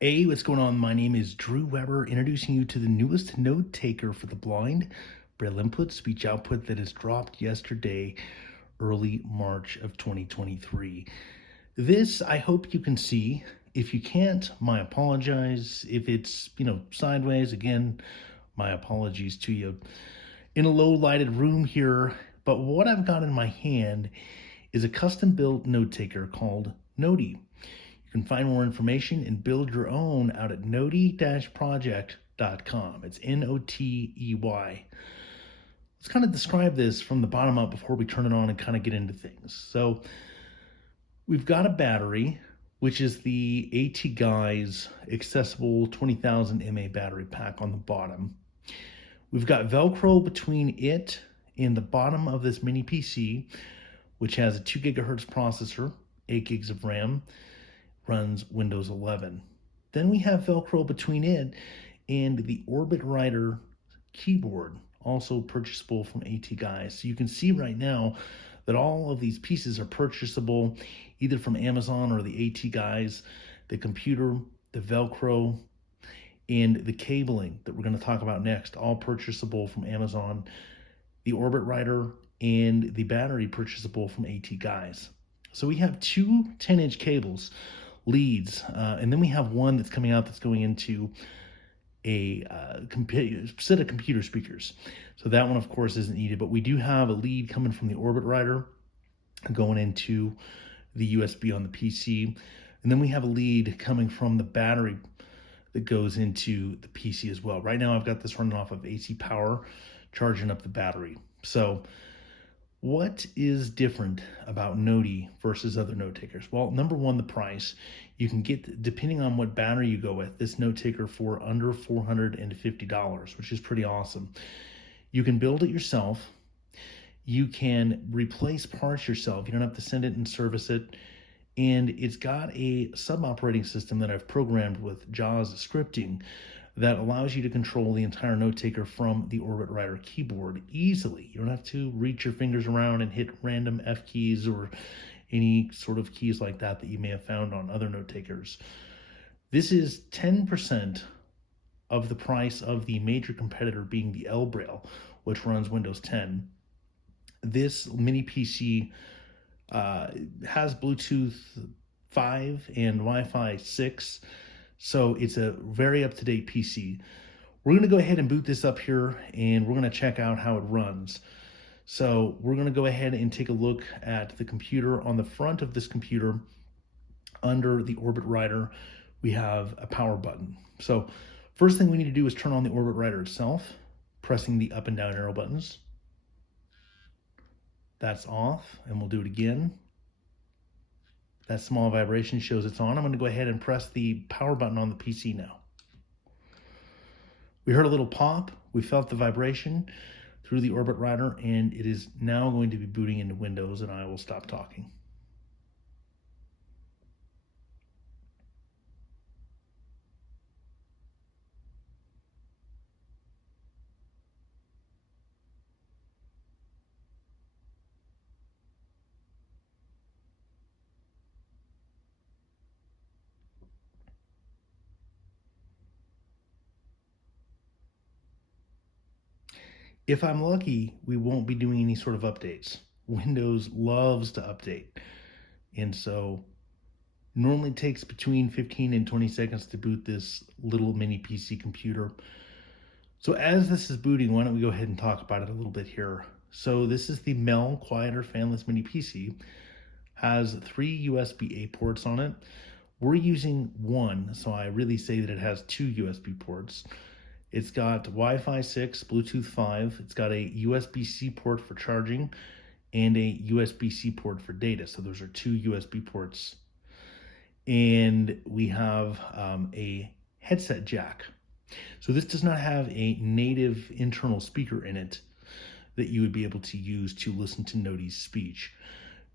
Hey, what's going on? My name is Drew Weber, introducing you to the newest Notetaker for the blind, braille input, speech output that has dropped yesterday, early March of 2023. This, I hope you can see. If you can't, my apologize. If it's, sideways, again, my apologies to you. In a low lighted room here, but what I've got in my hand is a custom built Notetaker called Notey. You can find more information and build your own out at notey-project.com. It's Notey. Let's kind of describe this from the bottom up before we turn it on and kind of get into things. So we've got a battery, which is the AT Guys accessible 20,000 mAh battery pack on the bottom. We've got Velcro between it and the bottom of this mini PC, which has a 2 gigahertz processor, 8 gigs of RAM, runs Windows 11. Then we have Velcro between it and the Orbit Writer keyboard, also purchasable from AT Guys. So you can see right now that all of these pieces are purchasable either from Amazon or the AT Guys, the computer, the Velcro, and the cabling that we're going to talk about next, all purchasable from Amazon, the Orbit Writer, and the battery purchasable from AT Guys. So we have two 10-inch cables, leads, and then we have one that's coming out that's going into a set of computer speakers. So that one, of course, isn't needed, but we do have a lead coming from the Orbit Writer going into the USB on the PC. And then we have a lead coming from the battery that goes into the PC as well. Right now, I've got this running off of AC power, charging up the battery. So what is different about Notey versus other Notetakers? Well, number one, the price. You can get, depending on what battery you go with, this Notetaker for under $450, which is pretty awesome. You can build it yourself. You can replace parts yourself. You don't have to send it and service it. And it's got a sub-operating system that I've programmed with JAWS scripting that allows you to control the entire Notetaker from the Orbit Writer keyboard easily. You don't have to reach your fingers around and hit random F keys or any sort of keys like that you may have found on other Notetakers. This is 10% of the price of the major competitor, being the L Braille, which runs Windows 10. This mini PC has Bluetooth 5 and Wi-Fi 6. So it's a very up-to-date PC. We're going to go ahead and boot this up here, and we're going to check out how it runs. So we're going to go ahead and take a look at the computer. On the front of this computer, under the Orbit Writer, we have a power button. So first thing we need to do is turn on the Orbit Writer itself, pressing the up and down arrow buttons. That's off, and we'll do it again. That small vibration shows it's on. I'm going to go ahead and press the power button on the PC now. We heard a little pop. We felt the vibration through the Orbit Writer, and it is now going to be booting into Windows, and I will stop talking. If I'm lucky, we won't be doing any sort of updates. Windows loves to update. And so normally takes between 15 and 20 seconds to boot this little mini PC computer. So as this is booting, why don't we go ahead and talk about it a little bit here. So this is the Mel Quieter Fanless Mini PC. Has 3 USB-A ports on it. We're using one, so I really say that it has 2 USB ports. It's got Wi-Fi 6, Bluetooth 5. It's got a USB-C port for charging and a USB-C port for data. So those are 2 USB ports. And we have a headset jack. So this does not have a native internal speaker in it that you would be able to use to listen to Notey's speech.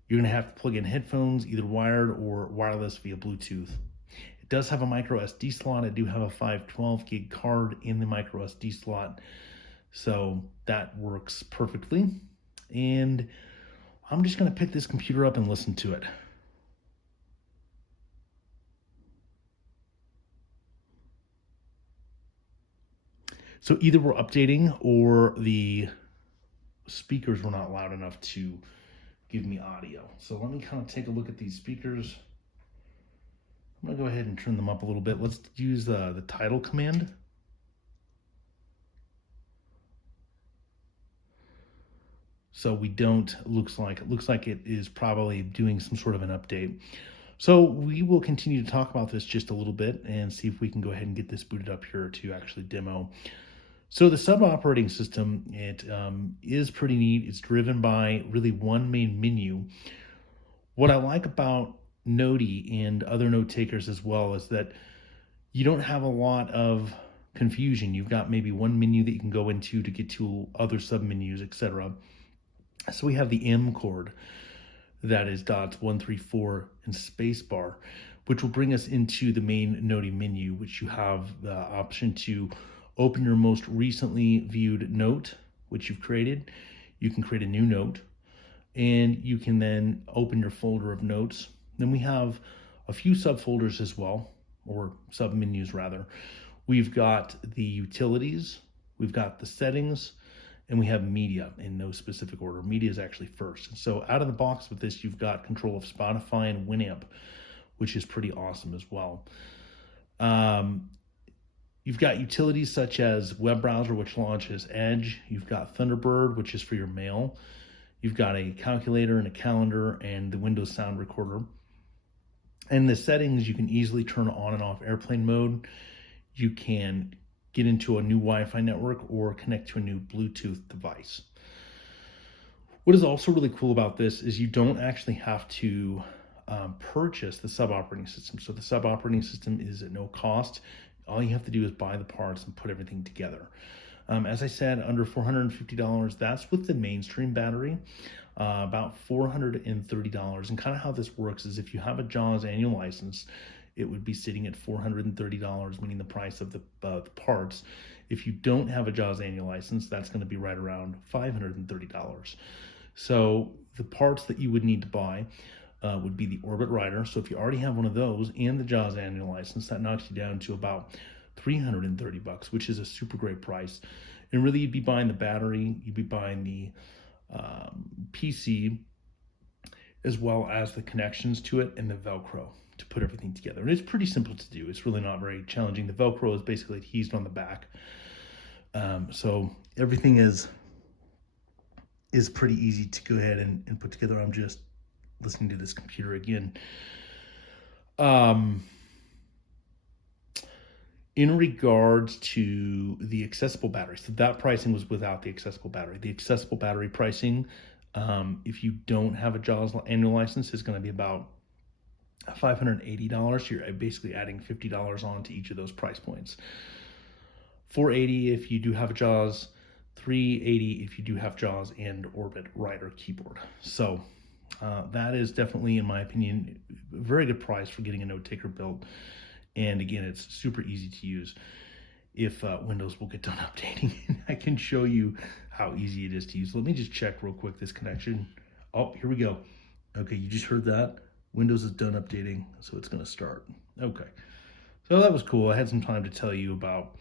You're going to have to plug in headphones, either wired or wireless via Bluetooth. It does have a micro SD slot. I do have a 512 gig card in the micro SD slot, so that works perfectly. And I'm just going to pick this computer up and listen to it. So either we're updating or the speakers were not loud enough to give me audio. So let me kind of take a look at these speakers. I'm gonna go ahead and turn them up a little bit. Let's use the title command. So we don't, it looks like it is probably doing some sort of an update. So we will continue to talk about this just a little bit and see if we can go ahead and get this booted up here to actually demo. So the sub operating system, it is pretty neat. It's driven by really one main menu. What I like about Notey and other note takers as well is that you don't have a lot of confusion. You've got maybe one menu that you can go into to get to other sub menus, etc. So we have the M chord, that is dots 1, 3, 4 and spacebar, which will bring us into the main Notey menu, which you have the option to open your most recently viewed note, which you've created. You can create a new note, and you can then open your folder of notes. Then we have a few subfolders as well, or sub menus rather. We've got the utilities, we've got the settings, and we have media in no specific order. Media is actually first. And so out of the box with this, you've got control of Spotify and Winamp, which is pretty awesome as well. You've got utilities such as web browser, which launches Edge. You've got Thunderbird, which is for your mail. You've got a calculator and a calendar and the Windows sound recorder. And the settings, you can easily turn on and off airplane mode. You can get into a new Wi-Fi network or connect to a new Bluetooth device. What is also really cool about this is you don't actually have to purchase the sub operating system. So the sub operating system is at no cost. All you have to do is buy the parts and put everything together. As I said, under $450, that's with the mainstream battery, about $430. And kind of how this works is if you have a JAWS annual license, it would be sitting at $430, meaning the price of the parts. If you don't have a JAWS annual license, that's going to be right around $530. So the parts that you would need to buy would be the Orbit Rider. So if you already have one of those and the JAWS annual license, that knocks you down to about $330, which is a super great price. And really, you'd be buying the battery, you'd be buying the PC, as well as the connections to it and the Velcro to put everything together. And it's pretty simple to do. It's really not very challenging. The Velcro is basically adhesed on the back. So everything is pretty easy to go ahead and put together. I'm just listening to this computer again. In regards to the accessible battery, so that pricing was without the accessible battery. The accessible battery pricing, if you don't have a JAWS annual license, is going to be about $580. You're basically adding $50 on to each of those price points. $480 if you do have a JAWS, $380 if you do have JAWS and Orbit Rider keyboard. So that is definitely, in my opinion, a very good price for getting a Notetaker built. And again, it's super easy to use if Windows will get done updating. I can show you how easy it is to use. Let me just check real quick this connection. Oh, here we go. Okay, you just heard that. Windows is done updating, so it's going to start. Okay, so that was cool. I had some time to tell you about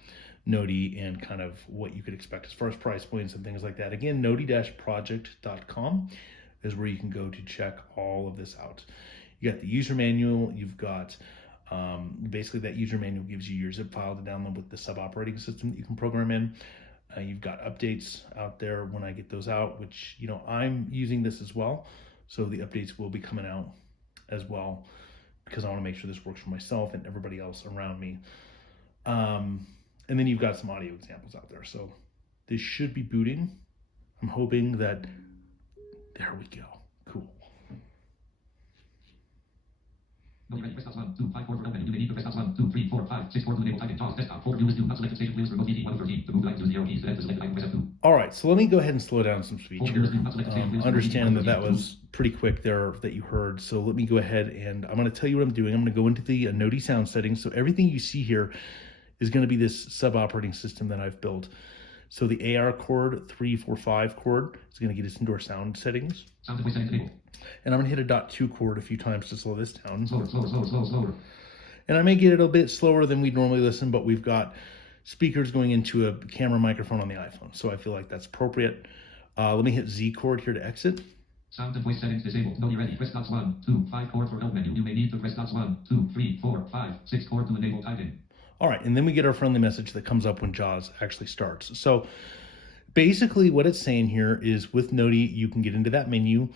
Notey and kind of what you could expect as far as price points and things like that. Again, notey-project.com is where you can go to check all of this out. You got the user manual. You've got basically that user manual gives you your zip file to download with the sub operating system that you can program in. You've got updates out there when I get those out, which, you know, I'm using this as well. So the updates will be coming out as well, because I want to make sure this works for myself and everybody else around me. And then you've got some audio examples out there. So this should be booting. I'm hoping that, there we go. Cool. Press dots 1, 2, 5, 4 for open. You may need to press dots 1, 2, 3, 4, 5, 6 for to enable typing. JAWS desktop. 4 view 2. Unselected station wheels. Remote meeting 1 of 13. To move line to 0 keys. Select the select icon. Press F2. All right, so let me go ahead and slow down some speech here. Understanding that was pretty quick there that you heard. So let me go ahead and I'm going to tell you what I'm doing. I'm going to go into the Notey sound settings. So everything you see here is going to be this sub operating system that I've built. So the AR chord 345 chord is going to get us into our sound settings. Sound voice settings enabled. And I'm going to hit a .2 chord a few times to slow this down. Slower. And I may get it a bit slower than we'd normally listen, but we've got speakers going into a camera microphone on the iPhone. So I feel like that's appropriate. Let me hit Z chord here to exit. Sound and voice settings disabled. Notey ready. Press dots 1, 2, 5 chord for help menu. You may need to press dots 1, 2, 3, 4, 5, 6 chord to enable typing. All right, and then we get our friendly message that comes up when JAWS actually starts. So basically what it's saying here is with Notey, you can get into that menu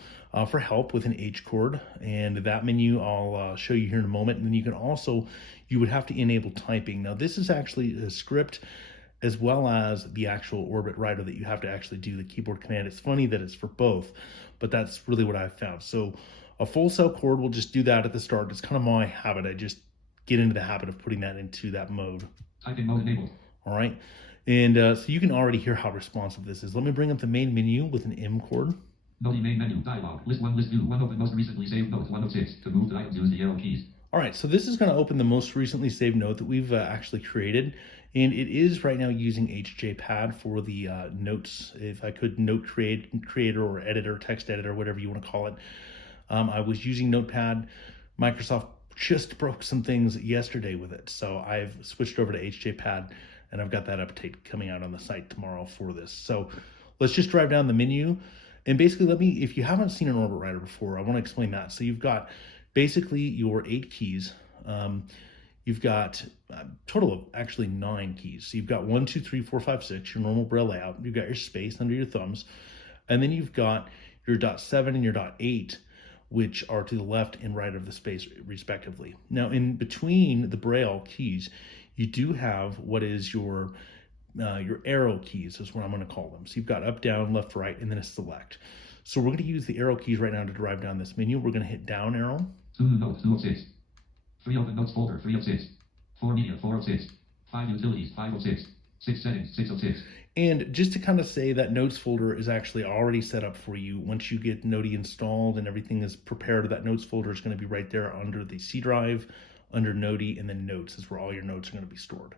for help with an H chord, and that menu I'll show you here in a moment. And then you can also, you would have to enable typing. Now this is actually a script as well as the actual Orbit writer that you have to actually do the keyboard command. It's funny that it's for both, but that's really what I've found. So a full cell chord will just do that at the start. It's kind of my habit. I just get into the habit of putting that into that mode. Typing mode enabled. All right. And so you can already hear how responsive this is. Let me bring up the main menu with an M chord. Notey main menu, dialog, list 1, list 2, 1 open most recently saved notes, 1 of 6. To move the items, use the arrow keys. All right, so this is going to open the most recently saved note that we've actually created. And it is right now using HJPad for the notes. If I could note creator or editor, text editor, whatever you want to call it. I was using Notepad. Microsoft just broke some things yesterday with it. So I've switched over to HJPad, and I've got that update coming out on the site tomorrow for this. So let's just drive down the menu. And basically, if you haven't seen an Orbit writer before, I want to explain that. So you've got basically your 8 keys. You've got a total of actually 9 keys. So you've got 1, 2, 3, 4, 5, 6, your normal Braille layout. You've got your space under your thumbs. And then you've got your .7 and your .8, which are to the left and right of the space respectively. Now in between the Braille keys, you do have what is your arrow keys is what I'm going to call them. So you've got up, down, left, right, and then a select. So we're going to use the arrow keys right now to drive down this menu. We're going to hit down arrow. 2 notes, 2 of 6. 3 open notes folder, 3 of 6. 4 media, 4 of 6. 5 utilities, 5 of 6. 6 settings, 6 of 6. And just to kind of say that notes folder is actually already set up for you. Once you get Notey installed and everything is prepared, that notes folder is going to be right there under the C drive, under Notey, and then notes is where all your notes are going to be stored.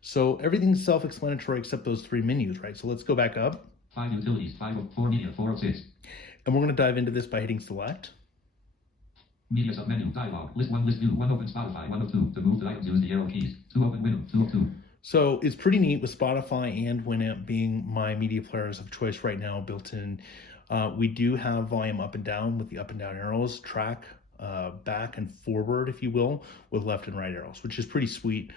So everything's self-explanatory except those 3 menus, right? So let's go back up. 5 utilities, 5 of 4 media, 4 of 6. And we're going to dive into this by hitting select. Media submenu, dialog, list 1, list 2, 1 open Spotify, 1 of 2. To move the items, use the arrow keys. 2 open window, 2 of 2. So it's pretty neat with Spotify and Winamp being my media players of choice right now built in. We do have volume up and down with the up and down arrows, track back and forward, if you will, with left and right arrows, which is pretty sweet.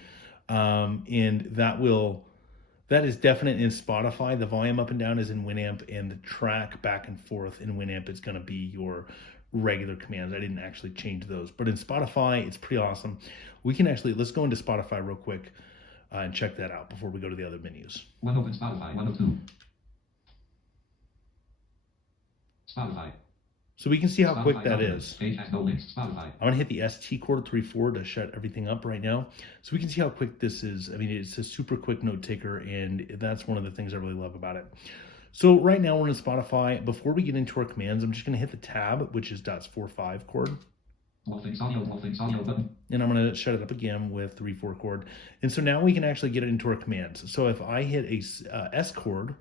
And that is definite in Spotify. The volume up and down is in Winamp, and the track back and forth in Winamp is going to be your regular commands. I didn't actually change those, but in Spotify, it's pretty awesome. We can actually, let's go into Spotify real quick and check that out before we go to the other menus. 1 open Spotify, 1 of 2. Spotify. So we can see how Spotify quick that documents. is. Page has no links. Spotify. I'm going to hit the ST chord 3-4 to shut everything up right now. So we can see how quick this is. I mean, it's a super quick note taker, and that's one of the things I really love about it. So right now we're in Spotify. Before we get into our commands, I'm just going to hit the tab, which is .4-5 chord. All things audio button. And I'm going to shut it up again with 3-4 chord. And so now we can actually get it into our commands. So if I hit a S chord,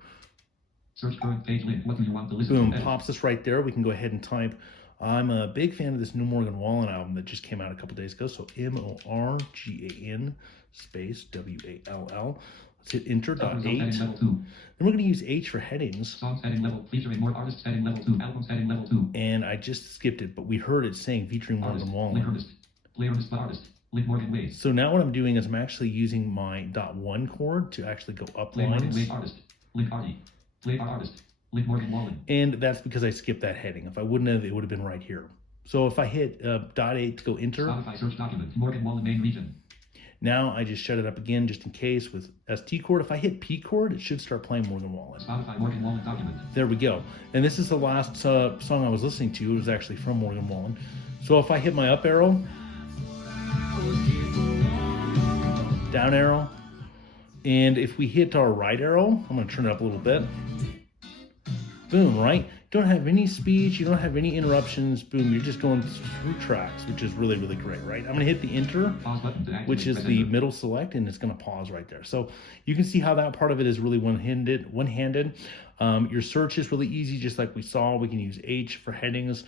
search current page link. What do you want to listen boom, to? pops us right there. We can go ahead and type. I'm a big fan of this new Morgan Wallen album that just came out a couple days ago. So MORGAN space WALL. Let's hit enter .8. Then we're going to use H for headings. Songs heading level, featuring more artists heading level 2, albums heading level 2. And I just skipped it, but we heard it saying featuring Morgan Wallen. Link artist, player artist, artist, link Morgan Wade. So now what I'm doing is I'm actually using my .1 chord to actually go up Play lines. Morgan Wade artist, link Artie, play artist, link Morgan Wallen. And that's because I skipped that heading. If I wouldn't have, it would have been right here. So if I hit .8 to go enter. Spotify search document, Morgan Wallen main region. Now I just shut it up again just in case with ST chord. If I hit P chord, it should start playing Morgan Wallen. Spotify Morgan Wallen document. There we go. And this is the last song I was listening to. It was actually from Morgan Wallen. So if I hit my up arrow, down arrow, and if we hit our right arrow, I'm going to turn it up a little bit. Boom, right? Don't have any speech, you don't have any interruptions. Boom, you're just going through tracks, which is really, really great, right? I'm going to hit the enter, which is the middle select, and it's going to pause right there. So you can see how that part of it is really one-handed. Your search is really easy, just like we saw. We can use H for headings.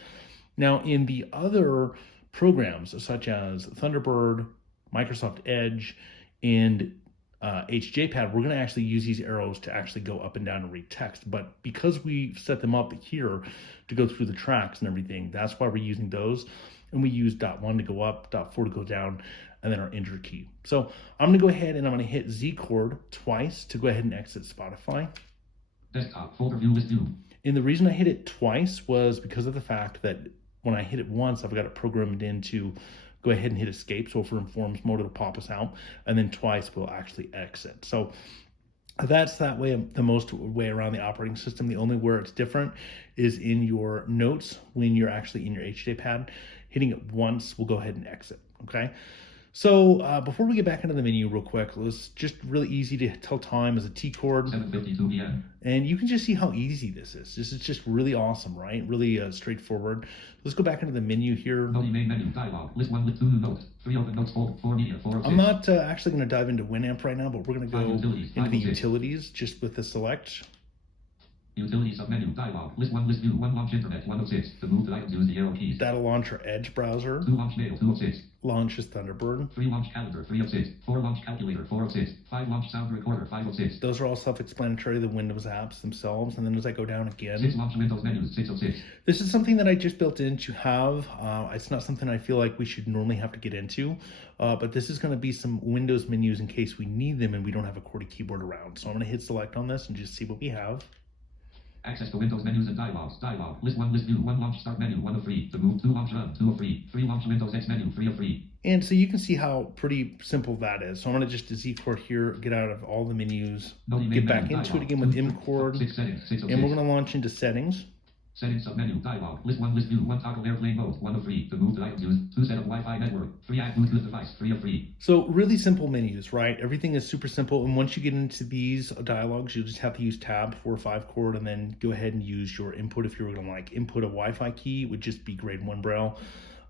Now, in the other programs, such as Thunderbird, Microsoft Edge, and HJ pad, we're going to actually use these arrows to actually go up and down and read text. But because we set them up here to go through the tracks and everything, that's why we're using those. And we use .1 to go up, .4 to go down, and then our enter key. So I'm going to go ahead and I'm going to hit Z chord twice to go ahead and exit Spotify. Desktop folder view list view. And the reason I hit it twice was because of the fact that when I hit it once, I've got it programmed in to go ahead and hit escape. So if we're in forms mode, it'll pop us out. And then twice we'll actually exit. So that's that way, the most way around the operating system. The only where it's different is in your notes when you're actually in your HJ pad. Hitting it once will go ahead and exit, okay? So before we get back into the menu real quick, it's just really easy to tell time as a T chord. 7:52 p.m. And you can just see how easy this is. This is just really awesome, right? Really straightforward. Let's go back into the menu here. Notey main menu dialog. List 1 with 2 new notes. 3 open notes folder. 4 media. 4 of 6. I'm not actually going to dive into Winamp right now, but we're going to go utilities, into the 5 of 6. utilities just with the select. Utility submenu dialog. List 1 list view. 1 launch internet. 1 of 6. To move the items use the arrow keys. That'll launch our Edge browser. 2 launch mail. 2 of 6. Launches Thunderbird. 3 launch calendar. 3 of 6. 4 launch calculator. 4 of 6. 5 launch sound recorder. 5 of 6. Those are all self-explanatory, the Windows apps themselves. And then as I go down 6 again, launch Windows menus. 6 of 6. this is something that I just built in to have. It's not something I feel like we should normally have to get into, but this is going to be some Windows menus in case we need them and we don't have a QWERTY keyboard around. So I'm going to hit select on this and just see what we have. Access to Windows menus and dialogs. Dialog. List 1 list view. 1 launch start menu. 1 of 3. To move 2 launch run. 2 of 3. 3 launch Windows X menu. 3 of 3. And so you can see how pretty simple that is. So I'm going to just Z chord here, get out of all the menus, get back into it again with M chord, 6 settings. 6 of 6. and we're going to launch into settings. Settings submenu dialog. List 1 list view. 1 toggle airplane mode. 1 of 3. To move the items used. 2 set up Wi-Fi network. 3 add Bluetooth device. 3 of 3. So really simple menus, right? Everything is super simple. And once you get into these dialogues, you'll just have to use tab 4 or 5 chord and then go ahead and use your input. If you were going to like input a Wi-Fi key, it would just be grade 1 braille.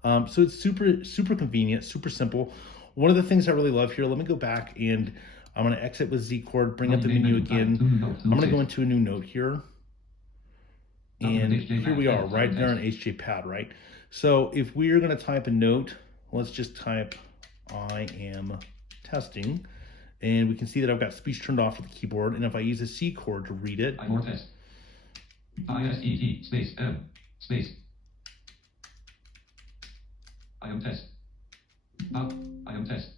So it's super convenient, super simple. One of the things I really love here, let me go back and I'm going to exit with Z chord, bring up the menu again. I'm going to go into a new note here. And here we are, right there on HJ pad, right? So if we're going to type a note, let's just type I am testing. And we can see that I've got speech turned off with the keyboard. And if I use a C chord to read it. I more test. I-S-E-T space M space. I am test. I am test.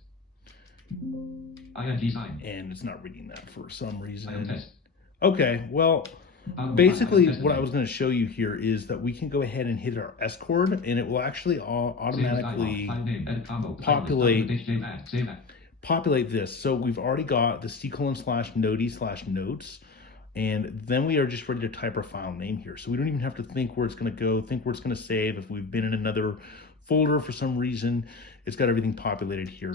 ING sign. And it's not reading that for some reason. I am test. Okay, well, basically what I was going to show you here is that we can go ahead and hit our S chord and it will actually automatically populate this. So we've already got the C:/Notey/notes. And then we are just ready to type our file name here. So we don't even have to think where it's going to go, think where it's going to save. If we've been in another folder for some reason, it's got everything populated here.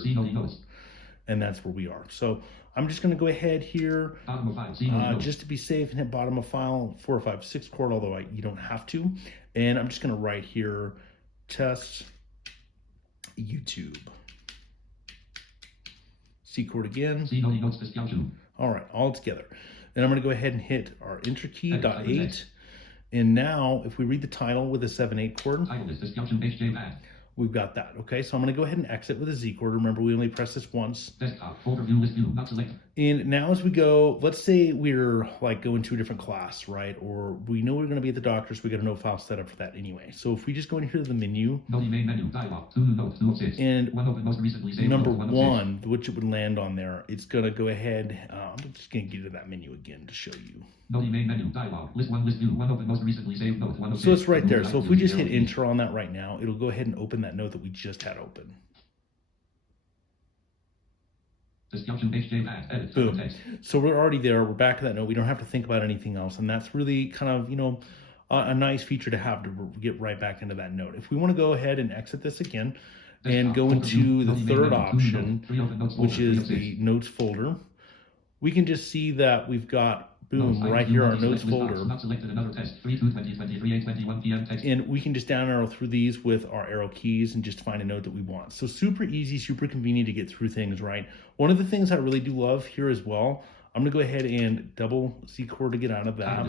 And that's where we are. So I'm just going to go ahead here, just to be safe, and hit bottom of file 4 or 5 6 chord, although you don't have to. And I'm just going to write here, test YouTube. C chord again. All right, all together. Then I'm going to go ahead and hit our enter key, .8. And now, if we read the title with a 7/8 chord, we've got that. Okay, so I'm going to go ahead and exit with a Z chord. Remember, we only press this once. Desktop folder view list view not selected. And now as we go, let's say we're like going to a different class, right? Or we know we're going to be at the doctor's. We got a note file set up for that anyway. So if we just go in here to the menu, Notey main menu dialog. 2 notes. 2 of 6. And 1 open most recently saved number note, 1, which it would land on there, it's going to go ahead. I'm just going to get to that menu again to show you. Notey main menu dialog. List 1 list view. 1 open most recently saved note. 1 of 6. So it's right there. So if we just hit enter on that right now, it'll go ahead and open that note that we just had open. Boom. So we're already there. We're back to that note. We don't have to think about anything else. And that's really kind of, a nice feature to have to get right back into that note. If we want to go ahead and exit this again and go into the third option, which is the notes folder, we can just see that we've got, boom, right here, our notes folder. And we can just down arrow through these with our arrow keys and just find a note that we want. So super easy, super convenient to get through things, right? One of the things I really do love here as well, I'm going to go ahead and double C chord to get out of that.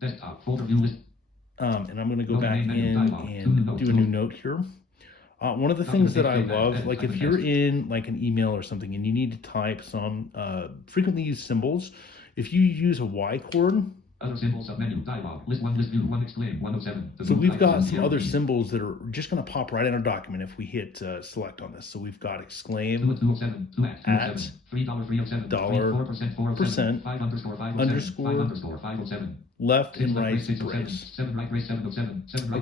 Desktop folder view list. And I'm going to go back in and do a new note here. One of the things that I love, like if you're in like an email or something and you need to type some frequently used symbols, if you use a Y chord, other symbols submenu dialog list 1 list view 1 exclaim 107. So we've got some other symbols that are just going to pop right in our document if we hit select on this. So we've got exclaim, at, $, $, left and right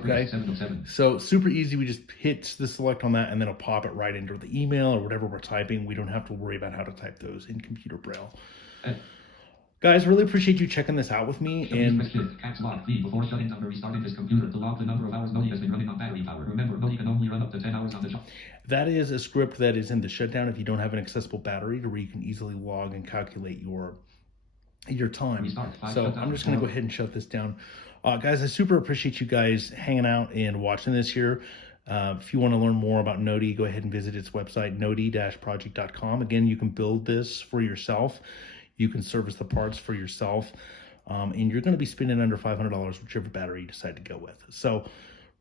brace. Okay, so super easy. We just hit the select on that and then it'll pop it right into the email or whatever we're typing. We don't have to worry about how to type those in computer braille. Guys, really appreciate you checking this out with me. And caps lock V before shutting down or restarting this computer to log the number of hours Notey has been running on battery power. Remember, Notey can only run up to 10 hours on the shop. That is a script that is in the shutdown if you don't have an accessible battery to where you can easily log and calculate your time. So I'm just going to go ahead and shut this down. Guys, I super appreciate you guys hanging out and watching this here. If you want to learn more about Notey, go ahead and visit its website, notey-project.com. Again, you can build this for yourself. You can service the parts for yourself, and you're going to be spending under $500, whichever battery you decide to go with. So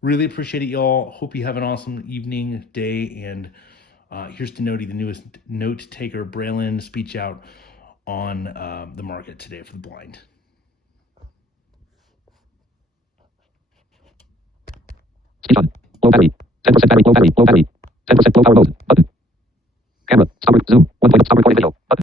really appreciate it, y'all. Hope you have an awesome evening, day, and here's to Notey, the newest Notetaker Braille-in speech out on the market today for the blind. Speech on. Low battery. 10% battery. Low battery. Low battery. 10% low power mode. Button. Camera. Stop. Zoom. 1 point. Stop recording video. Button.